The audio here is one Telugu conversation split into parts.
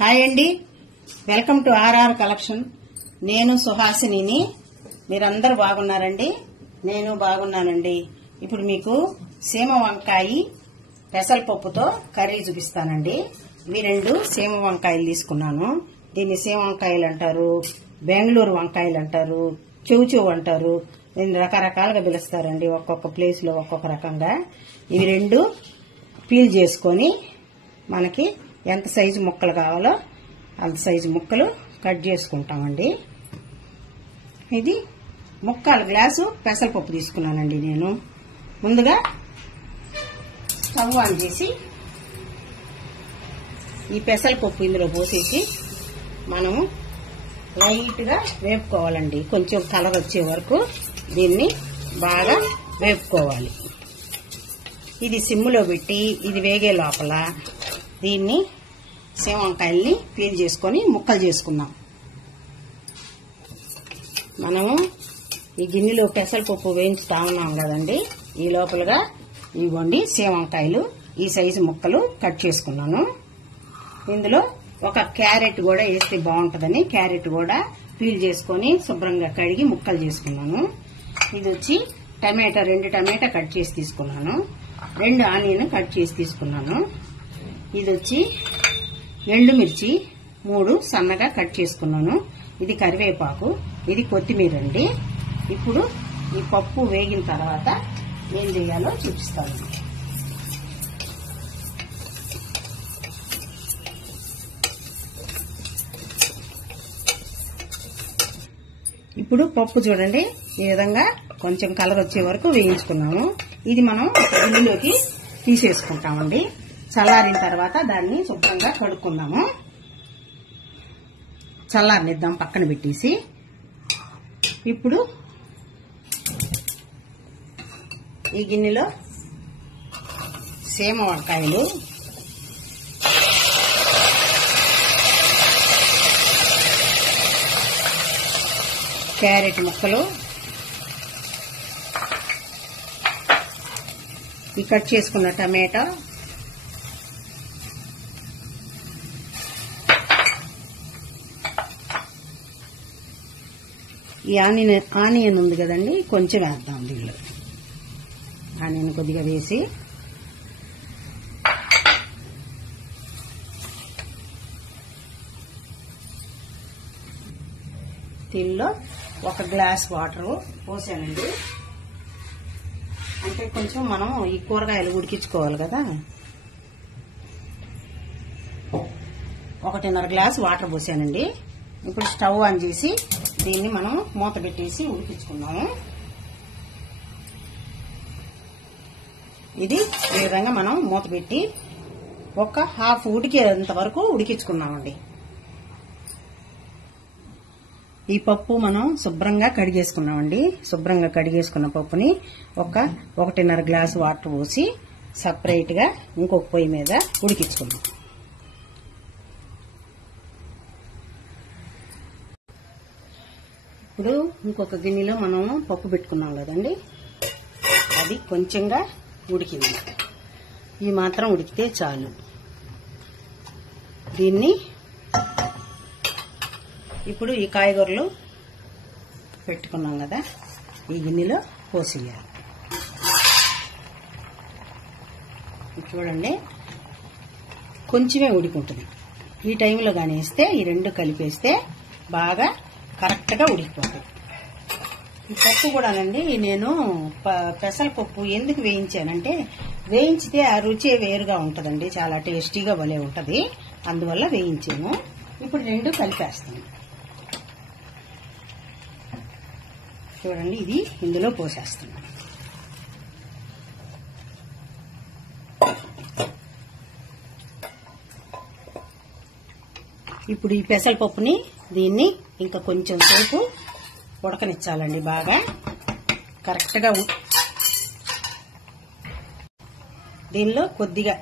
హాయ్ అండి, వెల్కమ్ టు ఆర్ఆర్ కలెక్షన్. నేను సుహాసినిని. మీరందరూ బాగున్నారండి? నేను బాగున్నానండి. ఇప్పుడు మీకు సీమ వంకాయ పెసరపప్పుతో కర్రీ చూపిస్తానండి. ఇవి 2 సీమ వంకాయలు తీసుకున్నాను. దీన్ని సీమ వంకాయలు అంటారు, బెంగళూరు వంకాయలు అంటారు, చెవుచెవు అంటారు. దీన్ని రకరకాలుగా పిలుస్తారండి, ఒక్కొక్క ప్లేస్ లో ఒక్కొక్క రకంగా. ఇవి 2 పీల్ చేసుకొని మనకి ఎంత సైజు ముక్కలు కావాలో అంత సైజు ముక్కలు కట్ చేసుకుంటామండి. ఇది 3/4 గ్లాసు పెసరపప్పు తీసుకున్నానండి. నేను ముందుగా స్టవ్ ఆన్ చేసి ఈ పెసరపప్పు ఇందులో పోసేసి మనము లైట్ గా వేపుకోవాలండి. కొంచెం కలర్ వచ్చే వరకు దీన్ని బాగా వేపుకోవాలి. ఇది సిమ్ములో పెట్టి ఇది వేగే లోపల దీన్ని సీమ వంకాయల్ని పీల్ చేసుకొని ముక్కలు చేసుకుందాం. మనము ఈ గిన్నెలో పెసరపప్పు వేయించుతా ఉన్నాం కదండి, ఈ లోపలగా ఇవ్వండి సీమ వంకాయలు ఈ సైజు ముక్కలు కట్ చేసుకున్నాను. ఇందులో ఒక క్యారెట్ కూడా వేస్తే బాగుంటుందని క్యారెట్ కూడా పీల్ చేసుకొని శుభ్రంగా కడిగి ముక్కలు చేసుకున్నాను. ఇది వచ్చి టమాటా 2 టమాటా కట్ చేసి తీసుకున్నాను. 2 ఆనియన్ కట్ చేసి తీసుకున్నాను. ఇది వచ్చి ఎండుమిర్చి 3 సన్నగా కట్ చేసుకున్నాను. ఇది కరివేపాకు, ఇది కొత్తిమీర అండి. ఇప్పుడు ఈ పప్పు వేగిన తర్వాత ఏం చేయాలో చూపిస్తాను. ఇప్పుడు పప్పు చూడండి, ఈ విధంగా కొంచెం కలర్ వచ్చే వరకు వేయించుకున్నాము. ఇది మనం గిన్నెలోకి తీసేసుకుంటామండి. చల్లారిన తర్వాత దాన్ని శుభ్రంగా కడుక్కుందాము. చల్లారనిద్దాం పక్కన పెట్టేసి. ఇప్పుడు ఈ గిన్నెలో సీమ వంకాయలు, క్యారెట్ ముక్కలు, ఈ కట్ చేసుకున్న టమాటా, ఈ ఆనియన్ ఉంది కదండి, కొంచెం వేద్దాం. దీనిలో ఆనియన్ కొద్దిగా వేసి దీనిలో 1 గ్లాస్ వాటర్ పోసానండి. అంటే కొంచెం మనం ఈ కూరగాయలు ఉడికించుకోవాలి కదా. 1.5 గ్లాస్ వాటర్ పోసానండి. ఇప్పుడు స్టవ్ ఆన్ చేసి దీన్ని మనం మూత పెట్టేసి ఉడికించుకున్నాము. ఇది ఈ విధంగా మనం మూత పెట్టి ఒక హాఫ్ ఉడికేంత వరకు ఉడికించుకున్నామండి. ఈ పప్పు మనం శుభ్రంగా కడిగేసుకున్నామండి. శుభ్రంగా కడిగేసుకున్న పప్పుని 1.5 గ్లాసు వాటర్ పోసి సపరేట్ గా ఇంకొక పొయ్యి మీద ఉడికించుకున్నాం. ఇప్పుడు ఇంకొక గిన్నెలో మనం పప్పు పెట్టుకున్నాం కదండి, అది కొంచెంగా ఉడికింది. ఈ మాత్రం ఉడికితే చాలు. దీన్ని ఇప్పుడు ఈ కాయగూరలు పెట్టుకున్నాం కదా, ఈ గిన్నెలో పోసేయాలి. చూడండి, కొంచెమే ఉడికింటుంది. ఈ టైంలో కానీ వేస్తే ఈ 2 కలిపేస్తే బాగా కరెక్ట్ గా ఉడికిపోతుంది. ఈ పప్పు కూడానండి, నేను పెసరపప్పు ఎందుకు వేయించానంటే వేయించితే ఆ రుచే వేరుగా ఉంటదండి, చాలా టేస్టీగా భలే ఉంటది. అందువల్ల వేయించాను. ఇప్పుడు 2 కలిపేస్తాను. చూడండి, ఇది ఇందులో పోసేస్తున్నాను. ఇప్పుడు ఈ పెసరపప్పుని దీన్ని ఇంకా కొంచెం సేపు ఉడకనిచ్చాలండి. బాగా కరెక్ట్ గా దీనిలో కొద్దిగా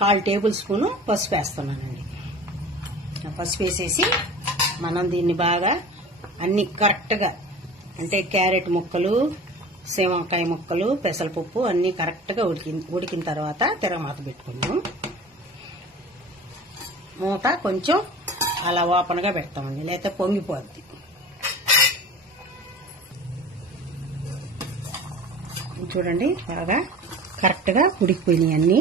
1/4 టేబుల్ స్పూన్ పసుపు వేస్తున్నానండి. పసుపు వేసేసి మనం దీన్ని బాగా అన్ని కరెక్ట్ గా, అంటే క్యారెట్ ముక్కలు, సీమ వంకాయ ముక్కలు, పెసరపప్పు అన్ని కరెక్ట్ గా ఉడికిన తర్వాత తిరగమాత పెట్టుకుందాం. మూత కొంచెం అలా ఓపెన్గా పెడతామండి, లేకపోతే పొంగిపోద్ది. చూడండి బాగా కరెక్ట్గా ఉడికిపోయినాయి అన్నీ.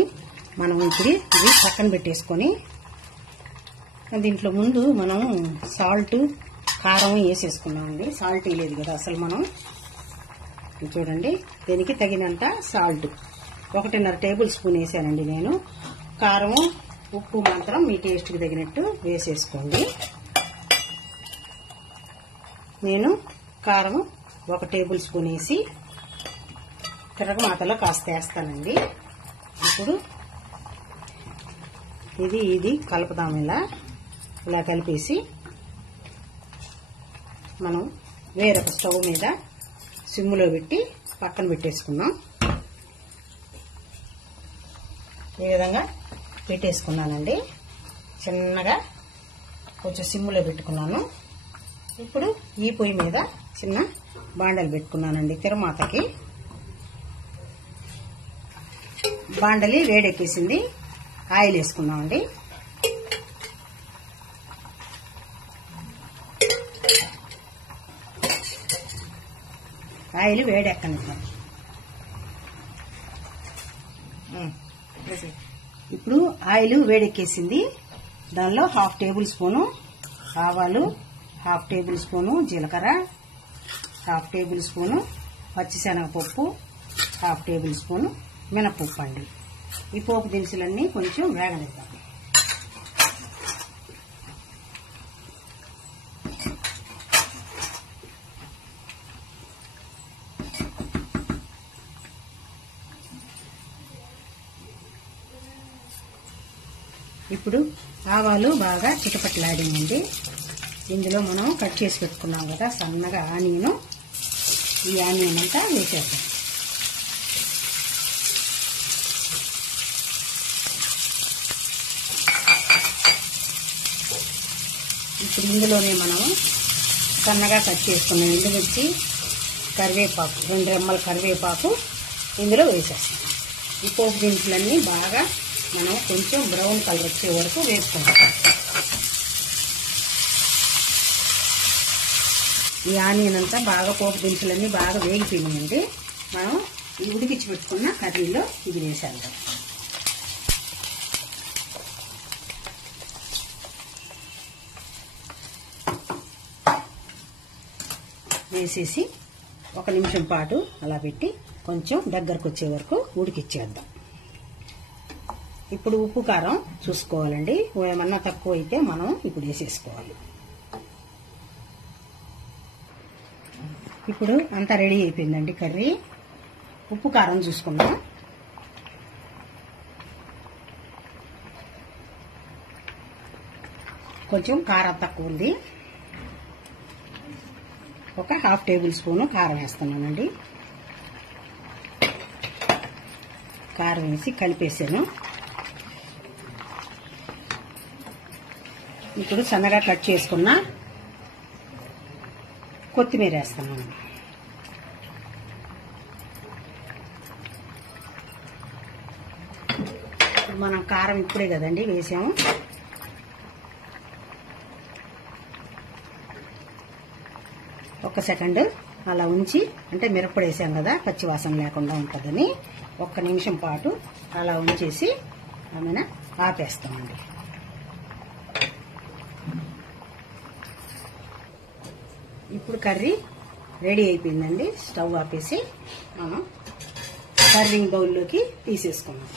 మనం ఇప్పుడు ఇది పక్కన పెట్టేసుకొని దీంట్లో ముందు మనం సాల్ట్ కారం వేసేసుకున్నామండి. సాల్ట్ వేయలేదు కదా అసలు మనం. చూడండి దీనికి తగినంత సాల్ట్ 1.5 టేబుల్ స్పూన్ వేసానండి నేను. కారం ఉప్పు మాత్రం మీ టేస్ట్కి తగినట్టు వేసేసుకోండి. నేను కారం 1 టేబుల్ స్పూన్ వేసి తిరగమాతలో కాస్త వేస్తానండి. ఇప్పుడు ఇది కలుపుదాం. ఇలా కలిపేసి మనం వేరొక స్టవ్ మీద సిమ్లో పెట్టి పక్కన పెట్టేసుకున్నాం. ఈ విధంగా పెట్టేసుకున్నానండి. చిన్నగా కొంచెం సిమ్లో పెట్టుకున్నాను. ఇప్పుడు ఈ పొయ్యి మీద చిన్న బాండలు పెట్టుకున్నానండి తిరమాతకి. బాండలి వేడెక్కేసింది. ఆయిల్ వేసుకున్నామండి. ఆయిల్ వేడెక్కనిద్దాం. ఇప్పుడు ఆయిల్ వేడెక్కేసింది. దానిలో 1/2 టేబుల్ స్పూను ఆవాలు, 1/2 టేబుల్ స్పూను జీలకర్ర, 1/2 టేబుల్ స్పూను పచ్చిశనగపప్పు, 1/2 టేబుల్ స్పూను మినపప్పు అండి. ఈ పోపు దినుసులన్నీ కొంచెం వేగనిద్దాం. ఇప్పుడు ఆవాలు బాగా చిటపట్లాడిందండి. ఇందులో మనం కట్ చేసి పెట్టుకున్నాం కదా సన్నగా ఆనియన్. ఈ ఆనియన్ అంతా వేసేద్దాం. ఇప్పుడు ఇందులోనే మనం సన్నగా కట్ చేసుకున్న ఎండుమిర్చి, కరివేపాకు, 2 రెమ్మల కరివేపాకు ఇందులో వేసేస్తాం. ఈ పోపు దినుసులన్నీ బాగా మనం కొంచెం బ్రౌన్ కలర్ వచ్చే వరకు వేసుకుంటాం. ఈ ఆనియన్ అంతా బాగా పోపు దినుసులన్నీ బాగా వేగిపోయినాయండి. మనం ఈ ఉడికించి పెట్టుకున్న కర్రీలో ఇది వేసేద్దాం. వేసేసి 1 నిమిషం పాటు అలా పెట్టి కొంచెం దగ్గరకు వచ్చే వరకు ఉడికిచ్చేద్దాం. ఇప్పుడు ఉప్పు కారం చూసుకోవాలండి. ఏమన్నా తక్కువ అయితే మనం ఇప్పుడు వేసేసుకోవాలి. ఇప్పుడు అంతా రెడీ అయిపోయిందండి కర్రీ. ఉప్పు కారం చూసుకుందాం. కొంచెం కారం తక్కువ ఉంది. ఒక 1/2 టేబుల్ స్పూను కారం వేస్తున్నానండి. కారం వేసి కలిపేసాను. ఇప్పుడు సన్నగా కట్ చేసుకున్న కొత్తిమీర వేస్తున్నాను. మనం కారం ఇప్పుడే కదండి వేసాము. ఒక సెకండ్ అలా ఉంచి, అంటే మిరప్పొడి వేసాం కదా పచ్చి వాసన లేకుండా ఉంటుందని 1 నిమిషం పాటు అలా ఉంచేసి ఆమెను ఆపేస్తామండి. ఇప్పుడు కర్రీ రెడీ అయిపోయిందండి. స్టవ్ ఆపేసి మనం సర్వింగ్ బౌల్లోకి తీసేసుకున్నాం.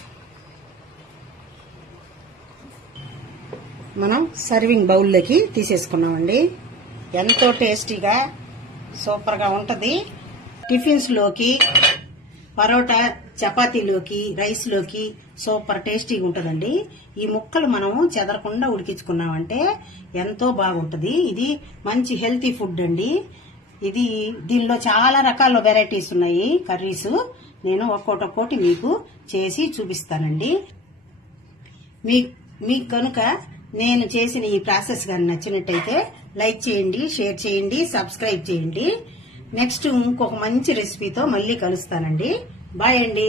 మనం సర్వింగ్ బౌల్లోకి తీసేసుకున్నామండి. ఎంతో టేస్టీగా సూపర్గా ఉంటుంది. టిఫిన్స్ లోకి, పరోటా, చపాతీలోకి, రైస్ లోకి సూపర్ టేస్టీగా ఉంటుందండి. ఈ ముక్కలు మనము చెదరకుండా ఉడికించుకున్నామంటే ఎంతో బాగుంటుంది. ఇది మంచి హెల్తీ ఫుడ్ అండి. ఇది దీనిలో చాలా రకాల వెరైటీస్ ఉన్నాయి కర్రీస్. నేను ఒక్కోటి మీకు చేసి చూపిస్తానండి. మీకు కనుక నేను చేసిన ఈ ప్రాసెస్ కానీ నచ్చినట్టయితే లైక్ చేయండి, షేర్ చేయండి, సబ్స్క్రైబ్ చేయండి. నెక్స్ట్ ఇంకొక మంచి రెసిపీతో మళ్ళీ కలుస్తానండి. బాయ్ అండి.